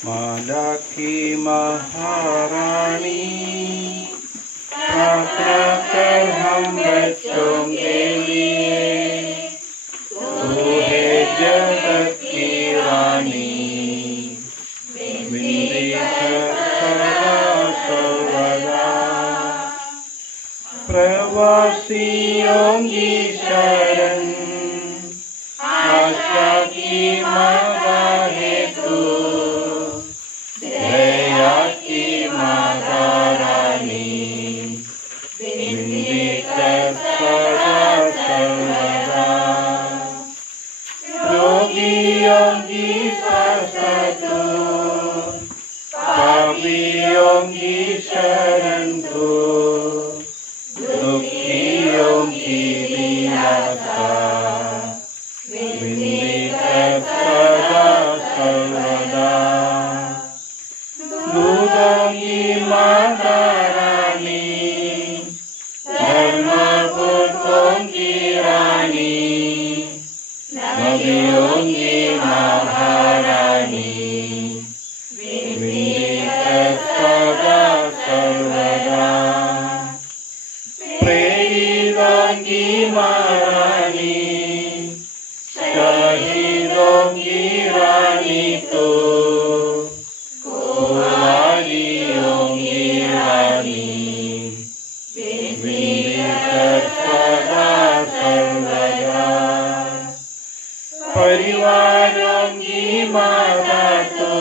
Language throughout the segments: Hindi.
माला की महारानी प्रार्थना कर हम बच्चों के लिए। तू है जगत की रानी, विनती कर सदा सर्वदा। प्रवासियों की शरण, आशा की माता है तू। दया की माता रानी, विनती कर सदा सर्वदा। रोगियों की सहायता तू, पापियों की शरण तू। दुखियों की दिलासा, विनती कर सदा सर्वदा। दूतों की माता रानी, धर्मपुत्रों की रानी, नबियों की महारानी, विनती कर सदा सर्वदा। प्रेरितों की महारानी, शहीदों की रानी तू। कुंवारियों की रानी, विनती कर सदा सर्वदा। परिवारों की माता तू,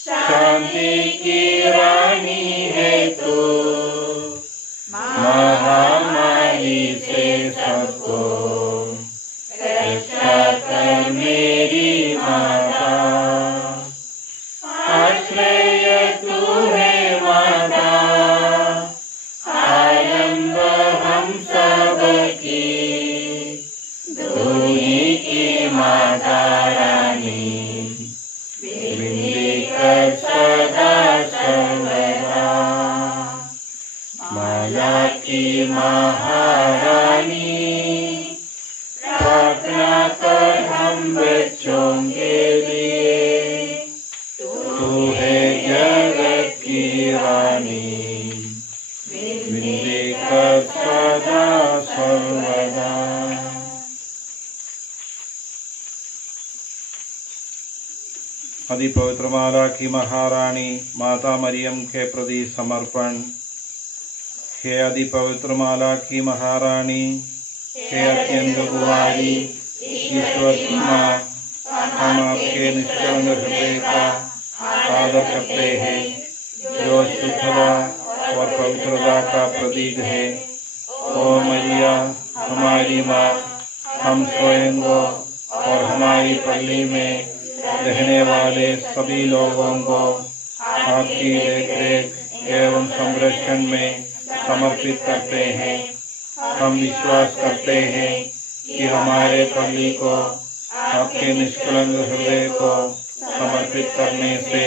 शांति की रानी है तू। महामारी से सबको रक्षा कर मेरी माता। आश्रय तू है माता, आलम्ब हम सब की। तू ही की माता रानी, विनती कर सदा सर्वदा। माला की महारानी, प्रार्थना कर हम बच्चों के लिए। तू है जगत की रानी, विनती कर सदा सर्वदा। आदि पवित्र माला की महारानी माता मरियम के प्रति समर्पण। हे आदि पवित्र माला की महारानी, हे अत्यंत कुमारी ईश्वर की माँ, हम आपके निष्कलंक हृदय का आदर करते हैं, जो शुद्धता और पवित्रता का प्रतीक है। ओ मैया हमारी माँ, हम स्वयं को और हमारी पल्ली में रहने वाले सभी लोगों को आपकी देखरेख एवं संरक्षण में समर्पित करते हैं। हम विश्वास करते हैं कि हमारे पल्ली को आपके निष्कलंक हृदय को समर्पित करने से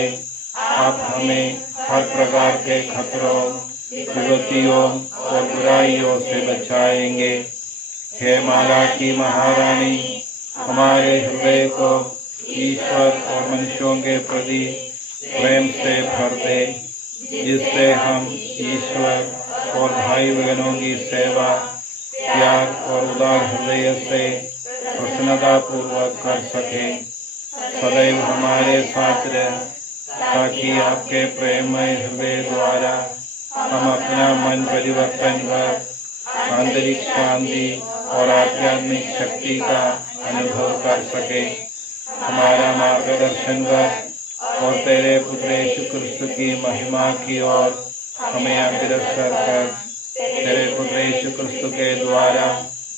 आप हमें हर प्रकार के खतरों, विपत्तियों और बुराइयों से बचाएंगे। हे माला की महारानी, हमारे हृदय को ईश्वर और मनुष्यों के प्रति प्रेम से भर दे, जिससे हम ईश्वर और भाई बहनों की सेवा प्यार और उदार हृदय से प्रसन्नता पूर्वक कर सके। सदैव हमारे साथ रह, ताकि आपके प्रेममय हृदय द्वारा हम अपना मन परिवर्तन कर आंतरिक शांति और आध्यात्मिक शक्ति का अनुभव कर सके। हमारा मार्गदर्शन कर और तेरे पुत्र यीशु क्रिस्त की महिमा की ओर हमें अग्रसर कर। तेरे पुत्र यीशु क्रिस्त के द्वारा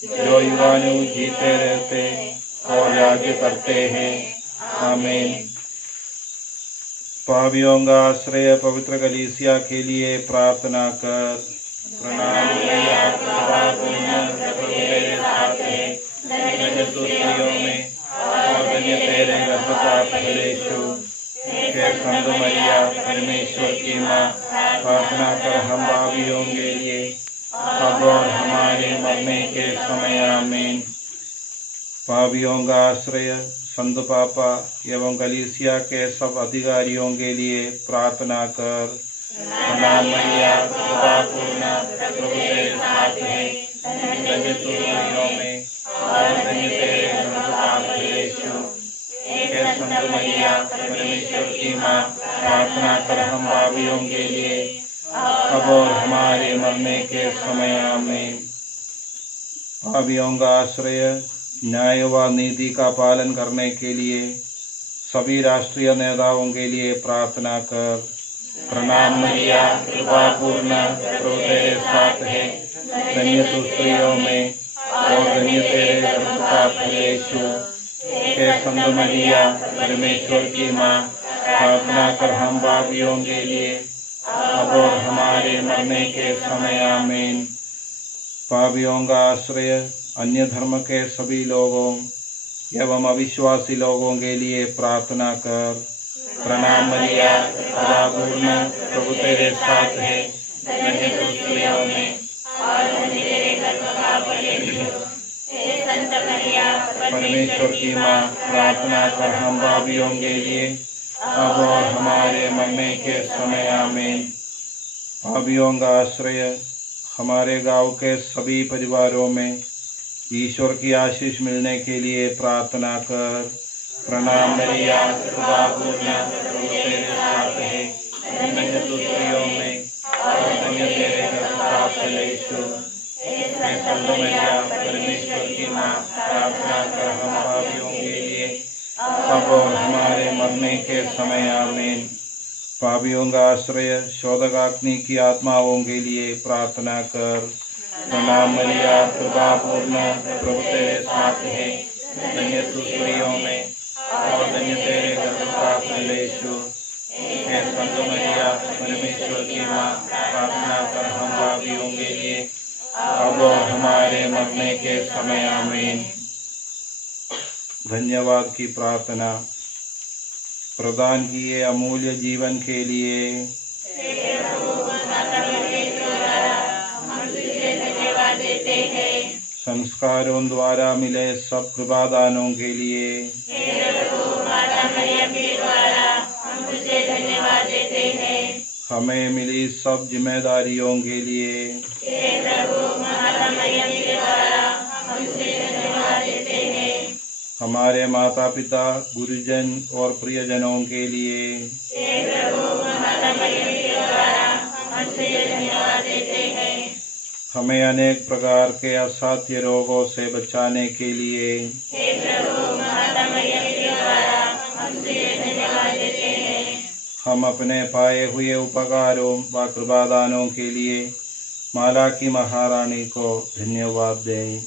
जो युगानु जीते रहते और राज्य करते हैं। आमीन। पापियों का आश्रय पवित्र कलीसिया के लिए प्रार्थना कर। प्रणाम तेरे साथ है, धन्य तू स्त्रियों में और धन्य तेरे फलेषु हे संत मरिया परमेश्वर की माँ, प्रार्थना कर हम पापियों के लिए अब और हमारे मरने के समय आमीन। पापियों का आश्रय संत पापा एवं कलीसिया के सब अधिकारियों के लिए प्रार्थना कर। प्रणाम मरिया, कृपा पूर्ण, प्रभु तेरे साथ है, धन्य तू स्त्रियों में और धन्य तेरे गर्भ का फल यीशु। हे संत मरिया परमेश्वर की माँ, प्रार्थना कर हम पापियों के लिए अब और हमारे मरने के समय आमीन। पापियों का आश्रय न्याय व नीति का पालन करने के लिए सभी राष्ट्रीय नेताओं के लिए प्रार्थना कर। प्रणाम मरिया, कृपा पूर्ण, प्रभु तेरे साथ है, धन्य तू स्त्रियों में और धन्य तेरे गर्भ का फल यीशु। हे संत मरिया परमेश्वर की माँ, प्रार्थना कर हम पापियों के लिए अब और हमारे मरने के समय आमीन। पापियों का आश्रय अन्य धर्म के सभी लोगों एवं अविश्वासी लोगों के लिए प्रार्थना कर। प्रणाम मरिया, कृपा पूर्ण, प्रभु तेरे साथ है, धन्य तू स्त्रियों में और धन्य तेरे गर्भ का फल यीशु। हे संत मरिया परमेश्वर की माँ, प्रार्थना कर हम पापियों के लिए अब और हमारे मरने के समय आमीन। पापियों का आश्रय हमारे गांव के सभी परिवारों में ईश्वर की आशीष मिलने के लिए प्रार्थना कर। प्रणाम मरिया, कृपा पूर्ण, प्रभु तेरे साथ है, धन्य तू स्त्रियों में और धन्य तेरे गर्भ का फल यीशु। हे संत मरिया परमेश्वर की माँ, प्रार्थना कर हम पापियों के लिए अब और हमारे मरने के समय आमीन। पापियों का आश्रय शोधकाग्नि की आत्माओं के लिए प्रार्थना कर। प्रणाम मरिया, कृपा पूर्ण, प्रभु तेरे साथ है, धन्य तू स्त्रियों में और धन्य तेरे गर्भ का फल यीशु। हे संत मरिया परमेश्वर की माँ, प्रार्थना कर हम पापियों के लिए अब और हमारे मरने के समय आमीन। धन्यवाद की प्रार्थना। प्रदान किए अमूल्य जीवन के लिए संस्कारों द्वारा मिले सब कृपादानों के लिए हमें मिली सब जिम्मेदारियों के लिए हमारे माता पिता, गुरुजन और प्रियजनों के लिए हमें अनेक प्रकार के असाध्य रोगों से बचाने के लिए हम अपने पाए हुए उपकारों व कृपादानों के लिए माला की महारानी को धन्यवाद दें।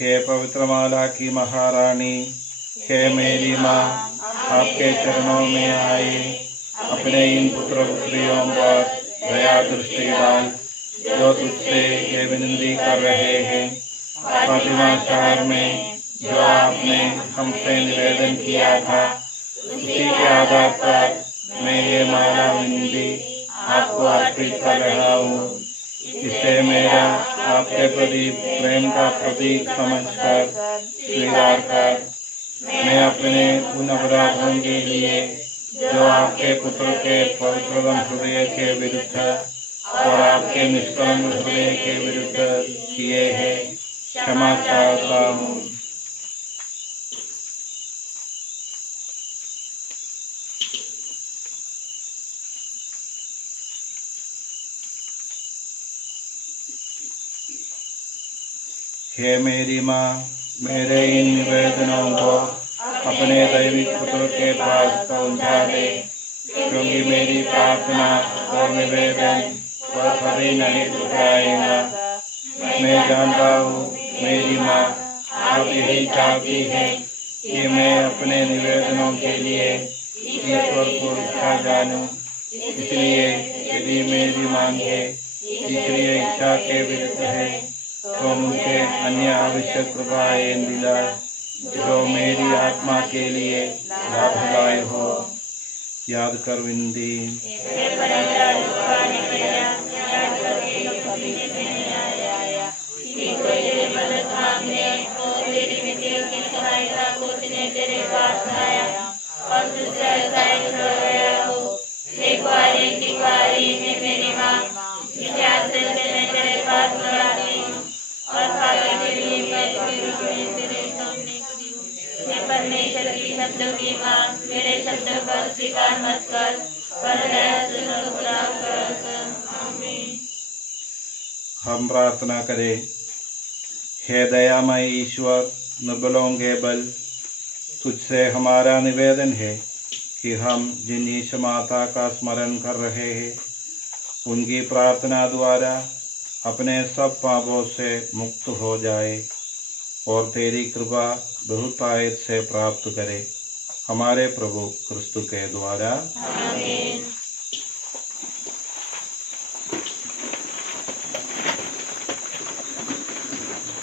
हे पवित्र माला की महारानी, हे मेरी माँ, आपके चरणों में आए अपने इन पुत्र पुत्रियों पर दया दृष्टि डाल जो तुझसे ये विनती कर रहे हैं। फातिमा शहर में जो आपने हमसे निवेदन किया था, उसी के आधार पर मैं ये माला विनती आपको अर्पित कर रहा हूँ। इसे मेरा आपके प्रति प्रेम का प्रतीक समझकर स्वीकार कर मैं अपने उन अपराधों के लिए जो आपके पुत्र के पवित्र हृदय के विरुद्ध और आपके निष्कलंक हृदय के विरुद्ध किए हैं क्षमा चाहता हूँ। हे मेरी माँ, मेरे इन निवेदनों को अपने दैविक पुत्र के पास पहुँचा दे, क्योंकि मेरी प्रार्थना और निवेदन वह कभी नहीं ठुकराएगा। मैं जानता हूँ मेरी माँ, आप यही चाहती है कि मैं अपने निवेदनों के लिए ईश्वर को इच्छा जानूं। इसलिए यदि मेरी मांगे ईश्वरीय इच्छा के विरुद्ध है तो मुझे अन्य आवश्यक कृपाएं दिला जो मेरी आत्मा के लिए लाभदायक हो। याद कर विनती। परमेश्वर की शब्दों की मां मेरे शब्दों पर स्वीकार मत कर, पर दया से अनुग्रह कर। आमीन। हम प्रार्थना करें। हे दयामय ईश्वर, निर्बलों के बल, तुझसे हमारा निवेदन है कि हम जिन ईश माता का स्मरण कर रहे हैं उनकी प्रार्थना द्वारा अपने सब पापों से मुक्त हो जाए और तेरी कृपा बहुतायत से प्राप्त करे, हमारे प्रभु क्रिस्तु के द्वारा। आमीन।